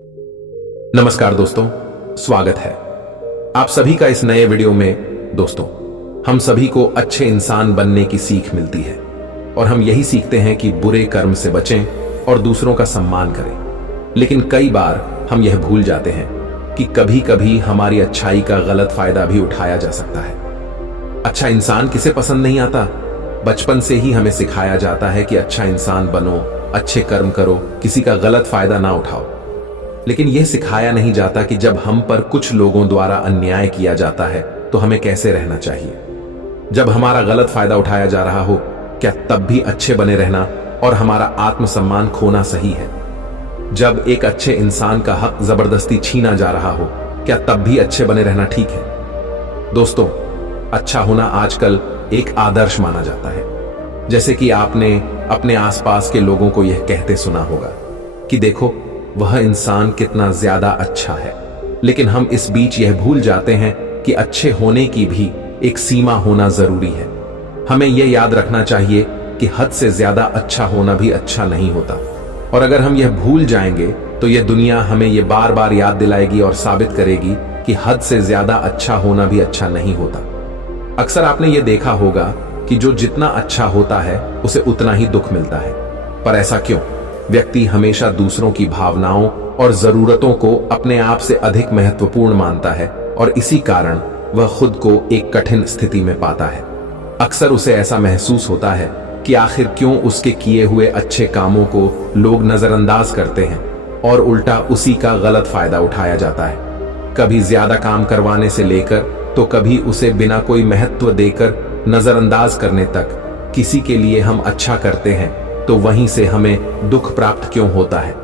नमस्कार दोस्तों, स्वागत है आप सभी का इस नए वीडियो में। दोस्तों, हम सभी को अच्छे इंसान बनने की सीख मिलती है और हम यही सीखते हैं कि बुरे कर्म से बचें और दूसरों का सम्मान करें। लेकिन कई बार हम यह भूल जाते हैं कि कभी कभी हमारी अच्छाई का गलत फायदा भी उठाया जा सकता है। अच्छा इंसान किसे पसंद नहीं आता? बचपन से ही हमें सिखाया जाता है कि अच्छा इंसान बनो, अच्छे कर्म करो, किसी का गलत फायदा ना उठाओ। लेकिन यह सिखाया नहीं जाता कि जब हम पर कुछ लोगों द्वारा अन्याय किया जाता है तो हमें कैसे रहना चाहिए। जब हमारा गलत फायदा उठाया जा रहा हो, क्या तब भी अच्छे बने रहना और हमारा आत्मसम्मान खोना सही है? जब एक अच्छे इंसान का हक जबरदस्ती छीना जा रहा हो, क्या तब भी अच्छे बने रहना ठीक है? दोस्तों, अच्छा होना आजकल एक आदर्श माना जाता है। जैसे कि आपने अपने आसपास के लोगों को यह कहते सुना होगा कि देखो, वह इंसान कितना ज्यादा अच्छा है। लेकिन हम इस बीच यह भूल जाते हैं कि अच्छे होने की भी एक सीमा होना जरूरी है। हमें यह याद रखना चाहिए कि हद से ज्यादा अच्छा होना भी अच्छा नहीं होता। और अगर हम यह भूल जाएंगे तो यह दुनिया हमें यह बार बार याद दिलाएगी और साबित करेगी कि हद से ज्यादा अच्छा होना भी अच्छा नहीं होता। अक्सर आपने यह देखा होगा कि जो जितना अच्छा होता है उसे उतना ही दुख मिलता है। पर ऐसा क्यों? व्यक्ति हमेशा दूसरों की भावनाओं और जरूरतों को अपने आप से अधिक महत्वपूर्ण मानता है और इसी कारण वह खुद को एक कठिन स्थिति में पाता है। अक्सर उसे ऐसा महसूस होता है कि आखिर क्यों उसके किए हुए अच्छे कामों को लोग नजरअंदाज करते हैं और उल्टा उसी का गलत फायदा उठाया जाता है। कभी ज्यादा काम करवाने से लेकर तो कभी उसे बिना कोई महत्व देकर नजरअंदाज करने तक। किसी के लिए हम अच्छा करते हैं तो वहीं से हमें दुख प्राप्त क्यों होता है?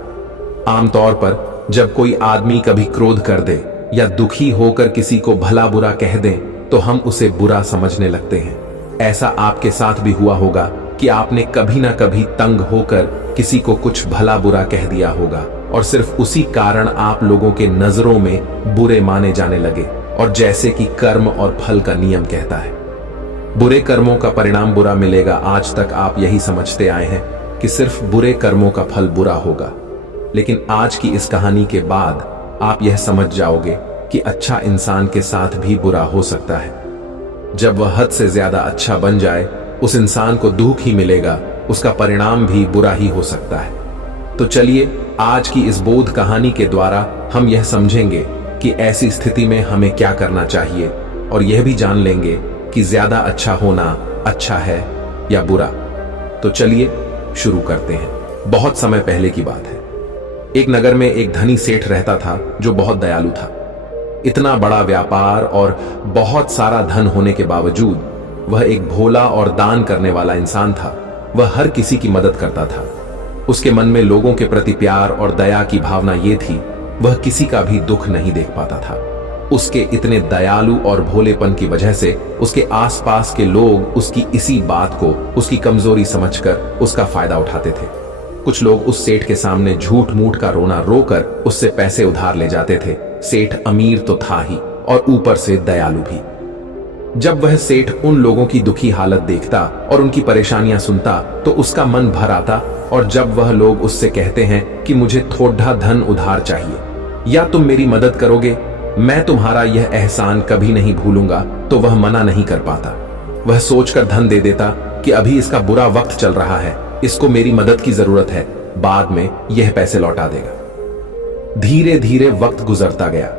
आमतौर पर जब कोई आदमी कभी क्रोध कर दे या दुखी होकर किसी को भला बुरा कह दे तो हम उसे बुरा समझने लगते हैं। ऐसा आपके साथ भी हुआ होगा कि आपने कभी ना कभी तंग होकर किसी को कुछ भला बुरा कह दिया होगा और सिर्फ उसी कारण आप लोगों के नजरों में बुरे माने जाने लगे। और जैसे कि कर्म और फल का नियम कहता है, बुरे कर्मों का परिणाम बुरा मिलेगा। आज तक आप यही समझते आए हैं कि सिर्फ बुरे कर्मों का फल बुरा होगा। लेकिन आज की इस कहानी के बाद आप यह समझ जाओगे कि अच्छा इंसान के साथ भी बुरा हो सकता है। जब वह हद से ज्यादा अच्छा बन जाए, उस इंसान को दुख ही मिलेगा, उसका परिणाम भी बुरा ही हो सकता है। तो चलिए, आज की इस बोध कहानी के द्वारा हम यह समझेंगे कि ऐसी स्थिति में हमें क्या करना चाहिए और यह भी जान लेंगे कि ज्यादा अच्छा होना अच्छा है या बुरा। तो चलिए शुरू करते हैं। बहुत समय पहले की बात है। एक नगर में एक धनी सेठ रहता था जो बहुत दयालु था। इतना बड़ा व्यापार और बहुत सारा धन होने के बावजूद वह एक भोला और दान करने वाला इंसान था। वह हर किसी की मदद करता था। उसके मन में लोगों के प्रति प्यार और दया की भावना ये थी, वह किसी का भी दुख नहीं देख पाता था। उसके इतने दयालु और भोलेपन की वजह से उसके आसपास के लोग उसकी इसी बात को उसकी कमजोरी समझकर उसका फायदा उठाते थे। कुछ लोग उस सेठ के सामने झूठ मूठ का रोना रोकर उससे पैसे उधार ले जाते थे। सेठ अमीर तो था ही और ऊपर से दयालु भी। जब वह सेठ उन लोगों की दुखी हालत देखता और उनकी परेशानियां सुनता तो उसका मन भर आता। और जब वह लोग उससे कहते हैं कि मुझे थोड़ा धन उधार चाहिए या तुम मेरी मदद करोगे, मैं तुम्हारा यह एहसान कभी नहीं भूलूंगा, तो वह मना नहीं कर पाता। वह सोचकर धन दे देता कि अभी इसका बुरा वक्त चल रहा है, इसको मेरी मदद की जरूरत है, बाद में यह पैसे लौटा देगा। धीरे धीरे वक्त गुजरता गया।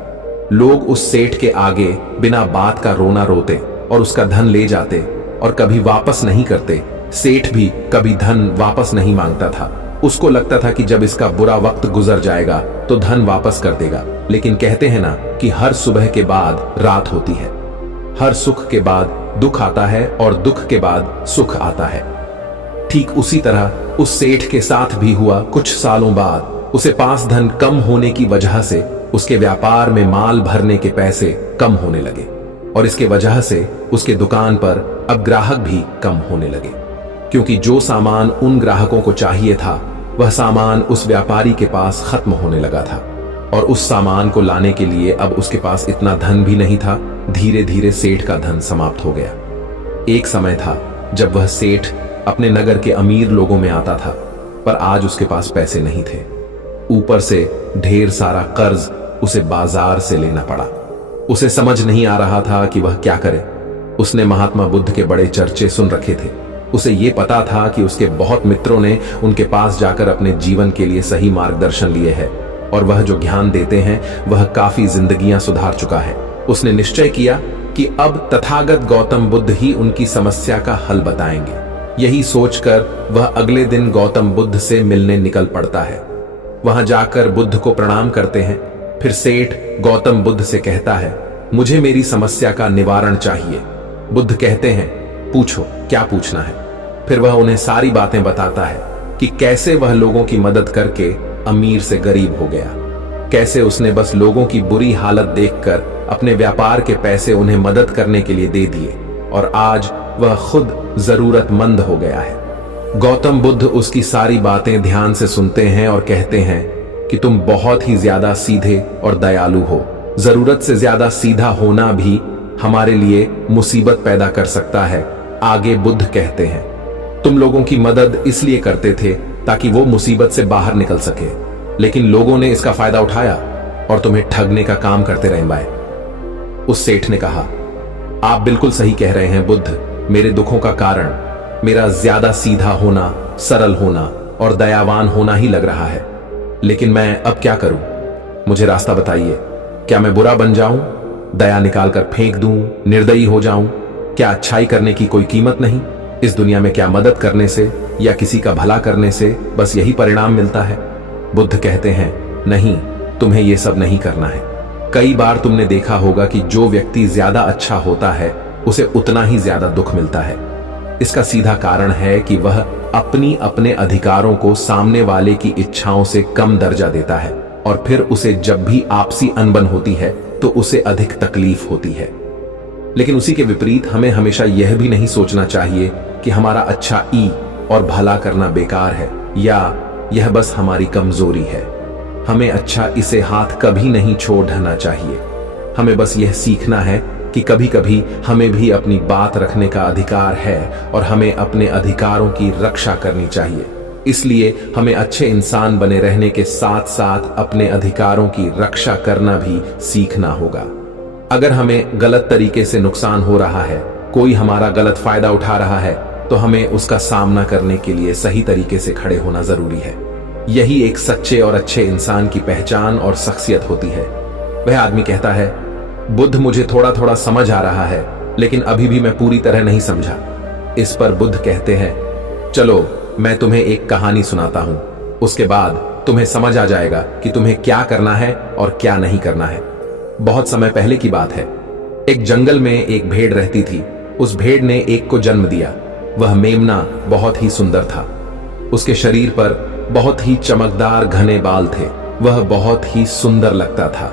लोग उस सेठ के आगे बिना बात का रोना रोते और उसका धन ले जाते और कभी वापस नहीं करते। सेठ भी कभी धन वापस नहीं मांगता था। उसको लगता था कि जब इसका बुरा वक्त गुजर जाएगा तो धन वापस कर देगा। लेकिन कहते हैं ना कि हर सुबह के बाद रात होती है, हर सुख के बाद दुख आता है और दुख के बाद सुख आता है। ठीक उसी तरह उस सेठ के साथ भी हुआ। कुछ सालों बाद उसे पास धन कम होने की वजह से उसके व्यापार में माल भरने के पैसे कम होने लगे और इसके वजह से उसके दुकान पर अब ग्राहक भी कम होने लगे, क्योंकि जो सामान उन ग्राहकों को चाहिए था वह सामान उस व्यापारी के पास खत्म होने लगा था और उस सामान को लाने के लिए अब उसके पास इतना धन भी नहीं था। धीरे धीरे सेठ का धन समाप्त हो गया। एक समय था जब वह सेठ अपने नगर के अमीर लोगों में आता था, पर आज उसके पास पैसे नहीं थे। ऊपर से ढेर सारा कर्ज उसे बाजार से लेना पड़ा। उसे समझ नहीं आ रहा था कि वह क्या करे। उसने महात्मा बुद्ध के बड़े चर्चे सुन रखे थे। उसे यह पता था कि उसके बहुत मित्रों ने उनके पास जाकर अपने जीवन के लिए सही मार्गदर्शन लिए है और वह जो ज्ञान देते हैं वह काफी जिंदगियां सुधार चुका है। उसने निश्चय किया कि अब तथागत गौतम बुद्ध ही उनकी समस्या का हल बताएंगे। यही सोचकर वह अगले दिन गौतम बुद्ध से मिलने निकल पड़ता है। वहां जाकर बुद्ध को प्रणाम करते हैं। फिर सेठ गौतम बुद्ध से कहता है, मुझे मेरी समस्या का निवारण चाहिए। बुद्ध कहते हैं, पूछो, क्या पूछना है। फिर वह उन्हें सारी बातें बताता है कि कैसे वह लोगों की मदद करके अमीर से गरीब हो गया, कैसे उसने बस लोगों की बुरी हालत देखकर अपने व्यापार के पैसे उन्हें मदद करने के लिए दे दिए और आज वह खुद जरूरतमंद हो गया है। गौतम बुद्ध उसकी सारी बातें ध्यान से सुनते हैं और कहते हैं कि तुम बहुत ही ज्यादा सीधे और दयालु हो। जरूरत से ज्यादा सीधा होना भी हमारे लिए मुसीबत पैदा कर सकता है। आगे बुद्ध कहते हैं, तुम लोगों की मदद इसलिए करते थे ताकि वो मुसीबत से बाहर निकल सके, लेकिन लोगों ने इसका फायदा उठाया और तुम्हें ठगने का काम करते रहे बाए। उस सेठ ने कहा, आप बिल्कुल सही कह रहे हैं बुद्ध। मेरे दुखों का कारण मेरा ज्यादा सीधा होना, सरल होना और दयावान होना ही लग रहा है, लेकिन मैं अब क्या करूं? मुझे रास्ता बताइए। क्या मैं बुरा बन जाऊं, दया निकालकर फेंक दूं, निर्दयी हो जाऊं? क्या अच्छाई करने की कोई कीमत नहीं? इस दुनिया में क्या मदद करने से या किसी का भला करने से बस यही परिणाम मिलता है? बुद्ध कहते हैं, नहीं, तुम्हें यह सब नहीं करना है। कई बार तुमने देखा होगा कि जो व्यक्ति ज्यादा अच्छा होता है उसे उतना ही ज्यादा दुख मिलता है। इसका सीधा कारण है कि वह अपने अधिकारों को सामने वाले की इच्छाओं से कम दर्जा देता है और फिर उसे जब भी आपसी अनबन होती है तो उसे अधिक तकलीफ होती है। लेकिन उसी के विपरीत हमें हमेशा यह भी नहीं सोचना चाहिए कि हमारा अच्छा ई और भला करना बेकार है या यह बस हमारी कमजोरी है। हमें अच्छा इसे हाथ कभी नहीं छोड़ना चाहिए। हमें बस यह सीखना है कि कभी कभी हमें भी अपनी बात रखने का अधिकार है और हमें अपने अधिकारों की रक्षा करनी चाहिए। इसलिए हमें अच्छे इंसान बने रहने के साथ साथ अपने अधिकारों की रक्षा करना भी सीखना होगा। अगर हमें गलत तरीके से नुकसान हो रहा है, कोई हमारा गलत फायदा उठा रहा है, तो हमें उसका सामना करने के लिए सही तरीके से खड़े होना जरूरी है। यही एक सच्चे और अच्छे इंसान की पहचान और शख्सियत होती है। वह आदमी कहता है, बुद्ध मुझे थोड़ा थोड़ा समझ आ रहा है, लेकिन अभी भी मैं पूरी तरह नहीं समझा। इस पर बुद्ध कहते हैं, चलो मैं तुम्हें एक कहानी सुनाता हूं, उसके बाद तुम्हें समझ आ जाएगा कि तुम्हें क्या करना है और क्या नहीं करना है। बहुत समय पहले की बात है। एक जंगल में एक भेड़ रहती थी। उस भेड़ ने एक को जन्म दिया। वह मेमना बहुत ही सुंदर था। उसके शरीर पर बहुत ही चमकदार घने बाल थे। वह बहुत ही सुंदर लगता था।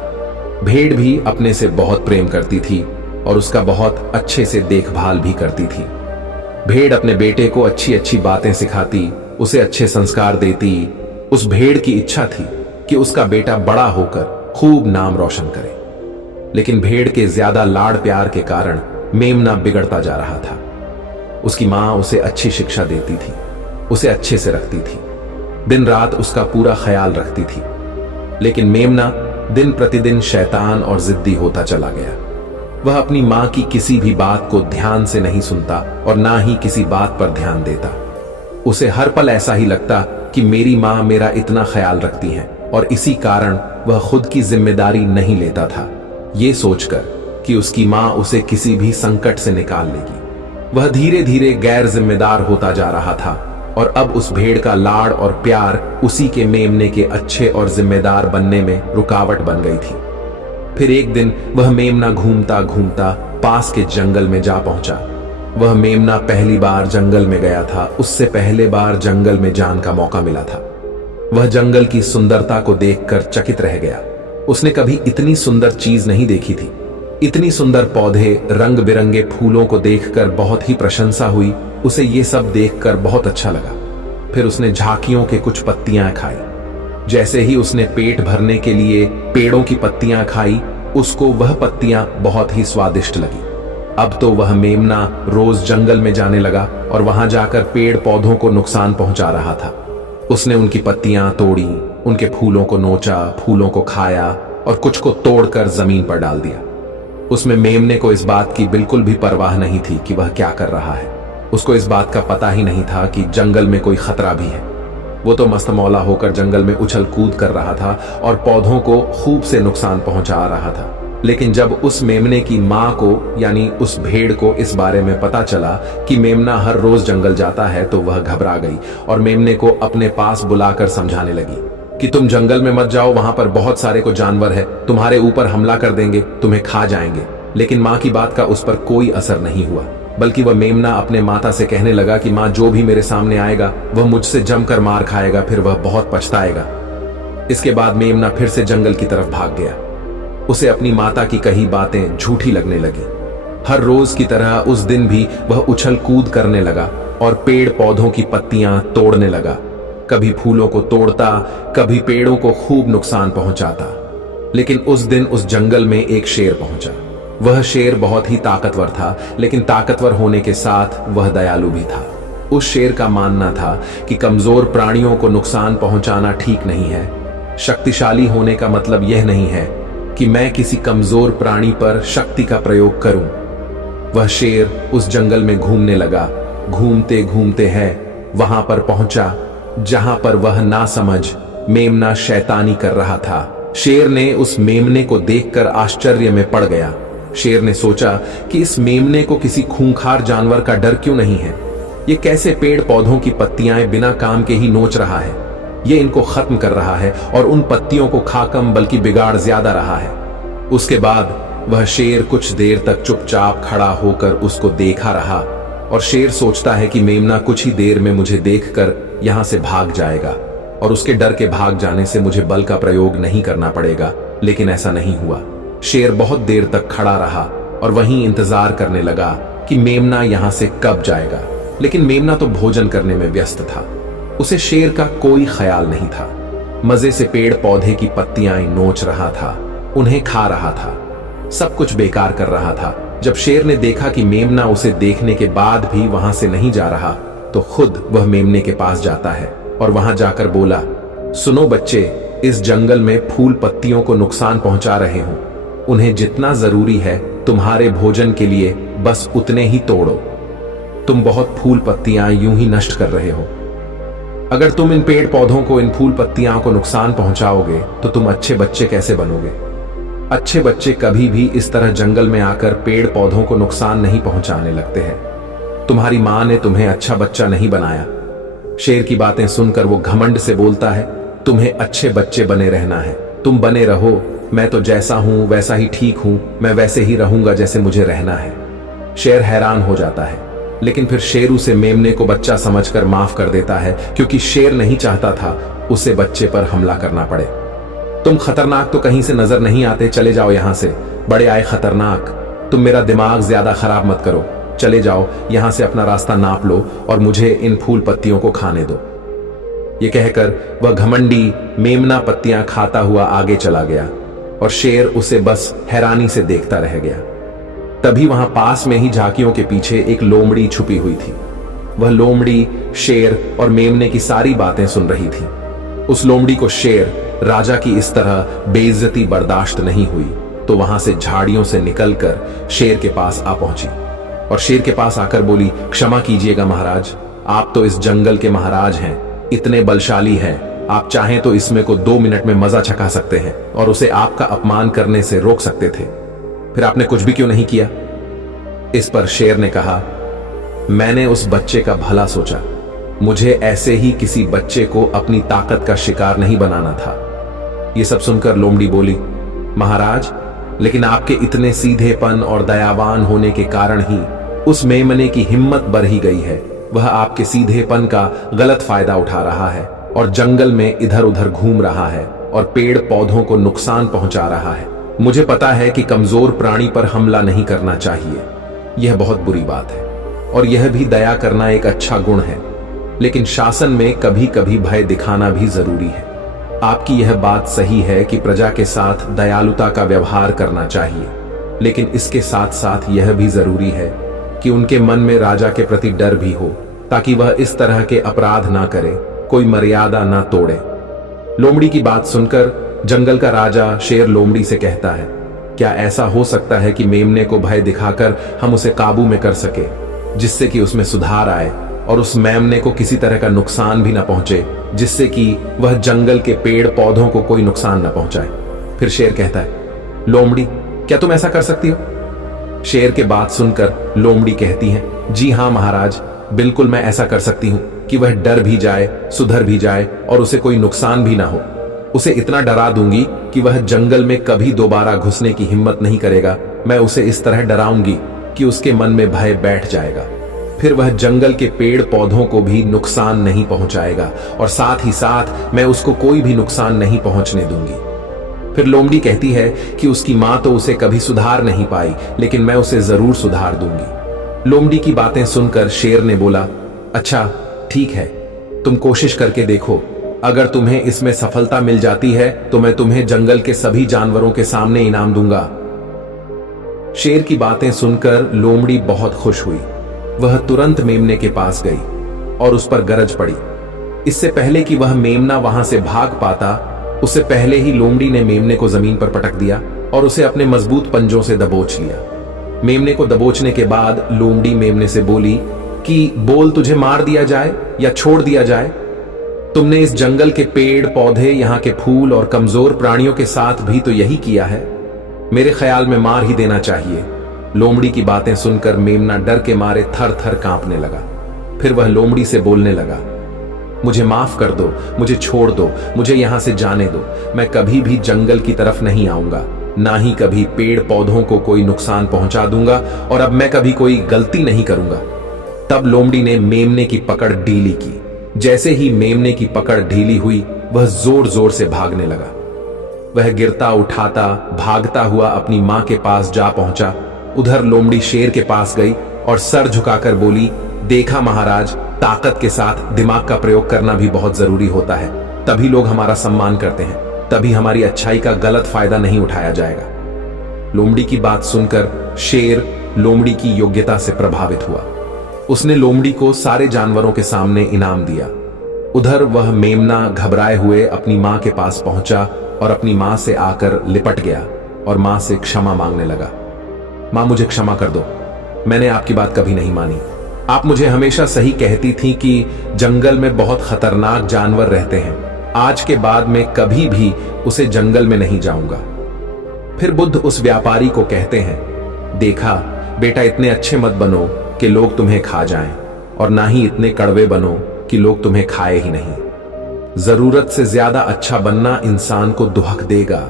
भेड़ भी अपने से बहुत प्रेम करती थी और उसका बहुत अच्छे से देखभाल भी करती थी। भेड़ अपने बेटे को अच्छी अच्छी बातें सिखाती, उसे अच्छे संस्कार देती। उस भेड़ की इच्छा थी कि उसका बेटा बड़ा होकर खूब नाम रोशन करे। लेकिन भेड़ के ज्यादा लाड़ प्यार के कारण मेमना बिगड़ता जा रहा था। उसकी मां उसे अच्छी शिक्षा देती थी, उसे अच्छे से रखती थी, दिन रात उसका पूरा ख्याल रखती थी। लेकिन मेमना दिन प्रतिदिन शैतान और जिद्दी होता चला गया। वह अपनी मां की किसी भी बात को ध्यान से नहीं सुनता और ना ही किसी बात पर ध्यान देता। उसे हर पल ऐसा ही लगता कि मेरी मां मेरा इतना ख्याल रखती हैं और इसी कारण वह खुद की जिम्मेदारी नहीं लेता था, ये सोचकर कि उसकी मां उसे किसी भी संकट से निकाल लेगी। वह धीरे धीरे गैर जिम्मेदार होता जा रहा था और अब उस भेड़ का लाड़ और प्यार उसी के मेमने के अच्छे और जिम्मेदार बनने में रुकावट बन गई थी। फिर एक दिन वह मेमना घूमता घूमता पास के जंगल में जा पहुंचा। वह मेमना पहली बार जंगल में गया था। उससे पहले बार जंगल में जाने का मौका मिला था। वह जंगल की सुंदरता को देखकर चकित रह गया। उसने कभी इतनी सुंदर चीज नहीं देखी थी। इतनी सुंदर पौधे, रंग बिरंगे फूलों को देखकर बहुत ही प्रशंसा हुई। उसे ये सब देखकर बहुत अच्छा लगा। फिर उसने झांकियों के कुछ पत्तियां खाई। जैसे ही उसने पेट भरने के लिए पेड़ों की पत्तियां खाई, उसको वह पत्तियां बहुत ही स्वादिष्ट लगी। अब तो वह मेमना रोज जंगल में जाने लगा और वहां जाकर पेड़ पौधों को नुकसान पहुंचा रहा था। उसने उनकी पत्तियां तोड़ी, उनके फूलों को नोचा, फूलों को खाया और कुछ को तोड़कर जमीन पर डाल दिया। उसमें मेमने को इस बात की बिल्कुल भी परवाह नहीं थी कि वह क्या कर रहा है। उसको इस बात का पता ही नहीं था कि जंगल में कोई खतरा भी है। वो तो मस्त मौला होकर जंगल में उछल कूद कर रहा था और पौधों को खूब से नुकसान पहुंचा रहा था। लेकिन जब उस मेमने की माँ को यानी उस भेड़ को इस बारे में पता चला कि मेमना हर रोज जंगल जाता है तो वह घबरा गई और मेमने को अपने पास बुलाकर समझाने लगी कि तुम जंगल में मत जाओ, वहां पर बहुत सारे को जानवर है, तुम्हारे ऊपर हमला कर देंगे, तुम्हें खा जाएंगे। लेकिन माँ की बात का उस पर कोई असर नहीं हुआ, बल्कि वह मेमना अपने माता से कहने लगा कि माँ, जो भी मेरे सामने आएगा वह मुझसे जमकर मार खाएगा, फिर वह बहुत पछताएगा। इसके बाद मेमना फिर से जंगल की तरफ भाग गया। उसे अपनी माता की कही बातें झूठी लगने लगी। हर रोज की तरह उस दिन भी वह उछल कूद करने लगा और पेड़ पौधों की पत्तियां तोड़ने लगा। कभी फूलों को तोड़ता, कभी पेड़ों को खूब नुकसान पहुंचाता। लेकिन उस दिन उस जंगल में एक शेर पहुंचा। वह शेर बहुत ही ताकतवर था, लेकिन ताकतवर होने के साथ वह दयालु भी था। उस शेर का मानना था कि कमजोर प्राणियों को नुकसान पहुंचाना ठीक नहीं है। शक्तिशाली होने का मतलब यह नहीं है कि मैं किसी कमजोर प्राणी पर शक्ति का प्रयोग करूं। वह शेर उस जंगल में घूमने लगा। घूमते घूमते है वहां पर पहुंचा जहां पर वह ना समझ मेमना शैतानी कर रहा था। शेर ने उस मेमने को देखकर आश्चर्य में पड़ गया। शेर ने सोचा कि इस मेमने को किसी खूंखार जानवर का डर क्यों नहीं है। ये कैसे पेड़ पौधों की पत्तियां बिना काम के ही नोच रहा है। ये इनको खत्म कर रहा है और उन पत्तियों को खा कम बल्कि बिगाड़ ज्यादा रहा है। उसके बाद वह शेर कुछ देर तक चुपचाप खड़ा होकर उसको देखा रहा और शेर सोचता है कि मेमना कुछ ही देर में मुझे देखकर यहां से भाग जाएगा और उसके डर के भाग जाने से मुझे बल का प्रयोग नहीं करना पड़ेगा। लेकिन ऐसा नहीं हुआ। शेर बहुत देर तक खड़ा रहा और वहीं इंतजार करने लगा कि मेमना यहां से कब जाएगा। लेकिन मेमना तो भोजन करने में व्यस्त था। उसे शेर का कोई ख्याल नहीं था। मजे से पेड़ पौधे की पत्तियां नोच रहा था, उन्हें खा रहा था, सब कुछ बेकार कर रहा था। जब शेर ने देखा कि मेमना उसे देखने के बाद भी वहां से नहीं जा रहा, तो खुद वह मेमने के पास जाता है और वहां जाकर बोला, सुनो बच्चे, इस जंगल में फूल पत्तियों को नुकसान पहुंचा रहे हो। उन्हें जितना जरूरी है तुम्हारे भोजन के लिए बस उतने ही तोड़ो। तुम बहुत फूल पत्तियां यूं ही नष्ट कर रहे हो। अगर तुम इन पेड़ पौधों को, इन फूल पत्तियां को नुकसान पहुंचाओगे तो तुम अच्छे बच्चे कैसे बनोगे। अच्छे बच्चे कभी भी इस तरह जंगल में आकर पेड़ पौधों को नुकसान नहीं पहुंचाने लगते हैं। तुम्हारी मां ने तुम्हें अच्छा बच्चा नहीं बनाया। शेर की बातें सुनकर वो घमंड से बोलता है, तुम्हें अच्छे बच्चे बने रहना है, तुम बने रहो। मैं तो जैसा हूं वैसा ही ठीक हूं, मैं वैसे ही रहूंगा जैसे मुझे रहना है। शेर हैरान हो जाता है, लेकिन फिर शेर उसे मेमने को बच्चा समझकर माफ कर देता है, क्योंकि शेर नहीं चाहता था उसे बच्चे पर हमला करना पड़े। तुम खतरनाक तो कहीं से नजर नहीं आते, चले जाओ यहां से, बड़े आए खतरनाक। तुम मेरा दिमाग ज्यादा खराब मत करो, चले जाओ यहां से, अपना रास्ता नाप लो और मुझे इन फूल पत्तियों को खाने दो। ये कहकर वह घमंडी मेमना पत्तियां खाता हुआ आगे चला गया और शेर उसे बस हैरानी से देखता रह गया। तभी वहां पास में ही झांकियों के पीछे एक लोमड़ी छुपी हुई थी। वह लोमड़ी शेर और मेमने की सारी बातें सुन रही थी। उस लोमड़ी को शेर राजा की इस तरह बेइज्जती बर्दाश्त नहीं हुई, तो वहां से झाड़ियों से निकलकर शेर के पास आ पहुंची और शेर के पास आकर बोली, क्षमा कीजिएगा महाराज, आप तो इस जंगल के महाराज हैं, इतने बलशाली हैं, आप चाहें तो इसमें को 2 मिनट में मजा चखा सकते हैं और उसे आपका अपमान करने से रोक सकते थे, फिर आपने कुछ भी क्यों नहीं किया। इस पर शेर ने कहा, मैंने उस बच्चे का भला सोचा, मुझे ऐसे ही किसी बच्चे को अपनी ताकत का शिकार नहीं बनाना था। ये सब सुनकर लोमड़ी बोली, महाराज, लेकिन आपके इतने सीधेपन और दयावान होने के कारण ही उस मेमने की हिम्मत बढ़ ही गई है। वह आपके सीधेपन का गलत फायदा उठा रहा है और जंगल में इधर उधर घूम रहा है और पेड़ पौधों को नुकसान पहुंचा रहा है। मुझे पता है कि कमजोर प्राणी पर हमला नहीं करना चाहिए, यह बहुत बुरी बात है और यह भी दया करना एक अच्छा गुण है, लेकिन शासन में कभी कभी भय दिखाना भी जरूरी है। आपकी यह बात सही है कि प्रजा के साथ दयालुता का व्यवहार करना चाहिए, लेकिन इसके साथ साथ यह भी जरूरी है कि उनके मन में राजा के प्रति डर भी हो, ताकि वह इस तरह के अपराध ना करे, कोई मर्यादा ना तोड़े। लोमड़ी की बात सुनकर जंगल का राजा शेर लोमड़ी से कहता है, क्या ऐसा हो सकता है कि मेमने को भय दिखाकर हम उसे काबू में कर सके, जिससे कि उसमें सुधार आए और उस मेमने को किसी तरह का नुकसान भी न पहुंचे, जिससे कि वह जंगल के पेड़ पौधों को कोई नुकसान न पहुंचाए। फिर शेर कहता है, लोमड़ी क्या तुम ऐसा कर सकती हो? शेर के बात सुनकर लोमड़ी कहती है, जी हां महाराज, बिल्कुल मैं ऐसा कर सकती हूं कि वह डर भी जाए, सुधर भी जाए और उसे कोई नुकसान भी ना हो। उसे इतना डरा दूंगी कि वह जंगल में कभी दोबारा घुसने की हिम्मत नहीं करेगा। मैं उसे इस तरह डराऊंगी कि उसके मन में भय बैठ जाएगा। फिर वह जंगल के पेड़ पौधों को भी नुकसान नहीं पहुंचाएगा और साथ ही साथ मैं उसको कोई भी नुकसान नहीं पहुंचने दूंगी। फिर लोमड़ी कहती है कि उसकी मां तो उसे कभी सुधार नहीं पाई, लेकिन मैं उसे जरूर सुधार दूंगी। लोमड़ी की बातें सुनकर शेर ने बोला, अच्छा ठीक है, तुम कोशिश करके देखो। अगर तुम्हें इसमें सफलता मिल जाती है तो मैं तुम्हें जंगल के सभी जानवरों के सामने इनाम दूंगा। शेर की बातें सुनकर लोमड़ी बहुत खुश हुई। वह तुरंत मेमने के पास गई और उस पर गरज पड़ी। इससे पहले कि वह मेमना वहां से भाग पाता, उससे पहले ही लोमड़ी ने मेमने को जमीन पर पटक दिया और उसे अपने मजबूत पंजों से दबोच लिया। मेमने को दबोचने के बाद लोमड़ी मेमने से बोली कि बोल, तुझे मार दिया जाए या छोड़ दिया जाए? तुमने इस जंगल के पेड़ पौधे, यहाँ के फूल और कमजोर प्राणियों के साथ भी तो यही किया है। मेरे ख्याल में मार ही देना चाहिए। लोमड़ी की बातें सुनकर मेमना डर के मारे थर थर कांपने लगा। फिर वह लोमड़ी से बोलने लगा, मुझे माफ कर दो, मुझे छोड़ दो, मुझे यहां से जाने दो। मैं कभी भी जंगल की तरफ नहीं आऊंगा, ना ही कभी पेड़ पौधों को कोई नुकसान पहुंचा दूंगा, और अब मैं कभी कोई गलती नहीं करूंगा। तब लोमड़ी ने मेमने की पकड़ ढीली की। जैसे ही मेमने की पकड़ ढीली हुई, वह जोर जोर से भागने लगा। वह गिरता उठाता भागता हुआ अपनी मां के पास जा पहुंचा। उधर लोमड़ी शेर के पास गई और सर झुकाकर बोली, देखा महाराज, ताकत के साथ दिमाग का प्रयोग करना भी बहुत जरूरी होता है। तभी लोग हमारा सम्मान करते हैं, तभी हमारी अच्छाई का गलत फायदा नहीं उठाया जाएगा। लोमड़ी की बात सुनकर शेर लोमड़ी की योग्यता से प्रभावित हुआ। उसने लोमड़ी को सारे जानवरों के सामने इनाम दिया। उधर वह मेमना घबराए हुए अपनी मां के पास पहुंचा और अपनी मां से आकर लिपट गया और मां से क्षमा मांगने लगा। मां, मुझे क्षमा कर दो, मैंने आपकी बात कभी नहीं मानी। आप मुझे हमेशा सही कहती थी कि जंगल में बहुत खतरनाक जानवर रहते हैं। आज के बाद मैं कभी भी उसे जंगल में नहीं जाऊंगा। फिर बुद्ध उस व्यापारी को कहते हैं, देखा बेटा, इतने अच्छे मत बनो कि लोग तुम्हें खा जाएं, और ना ही इतने कड़वे बनो कि लोग तुम्हें खाए ही नहीं। जरूरत से ज्यादा अच्छा बनना इंसान को दुहक देगा।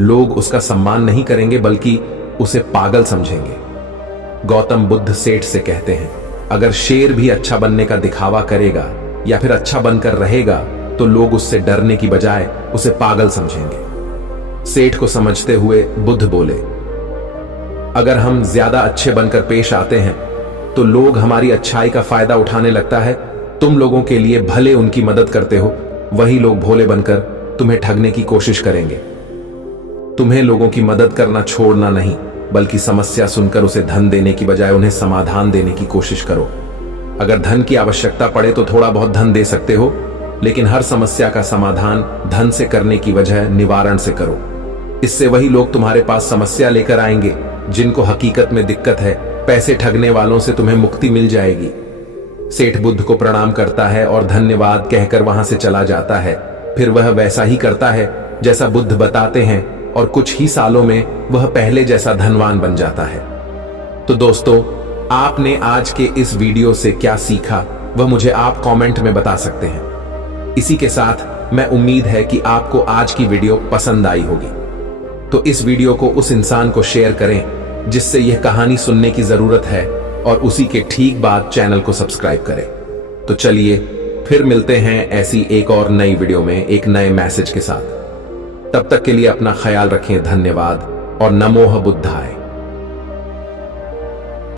लोग उसका सम्मान नहीं करेंगे बल्कि उसे पागल समझेंगे। गौतम बुद्ध सेठ से कहते हैं, अगर शेर भी अच्छा बनने का दिखावा करेगा या फिर अच्छा बनकर रहेगा तो लोग उससे डरने की बजाय उसे पागल समझेंगे। सेठ को समझते हुए बुद्ध बोले, अगर हम ज्यादा अच्छे बनकर पेश आते हैं तो लोग हमारी अच्छाई का फायदा उठाने लगता है। तुम लोगों के लिए भले उनकी मदद करते हो, वही लोग भोले बनकर तुम्हें ठगने की कोशिश करेंगे। तुम्हें लोगों की मदद करना छोड़ना नहीं, बल्कि समस्या सुनकर उसे धन देने की बजाय उन्हें समाधान देने की कोशिश करो। अगर धन की आवश्यकता पड़े तो थोड़ा बहुत धन दे सकते हो, लेकिन हर समस्या का समाधान धन से करने की वजह निवारण से करो। इससे वही लोग तुम्हारे पास समस्या लेकर आएंगे जिनको हकीकत में दिक्कत है। पैसे ठगने वालों से तुम्हें मुक्ति मिल जाएगी। सेठ बुद्ध को प्रणाम करता है और धन्यवाद कहकर वहां से चला जाता है। फिर वह वैसा ही करता है जैसा बुद्ध बताते हैं, और कुछ ही सालों में वह पहले जैसा धनवान बन जाता है। तो दोस्तों, आपने आज के इस वीडियो से क्या सीखा वह मुझे आप कमेंट में बता सकते हैं। इसी के साथ मैं उम्मीद है कि आपको आज की वीडियो पसंद आई होगी। तो इस वीडियो को उस इंसान को शेयर करें जिससे यह कहानी सुनने की जरूरत है, और उसी के ठीक बाद चैनल को सब्सक्राइब करें। तो चलिए फिर मिलते हैं ऐसी एक और नई वीडियो में एक नए मैसेज के साथ। तब तक के लिए अपना ख्याल रखें। धन्यवाद और नमोह बुद्धाय।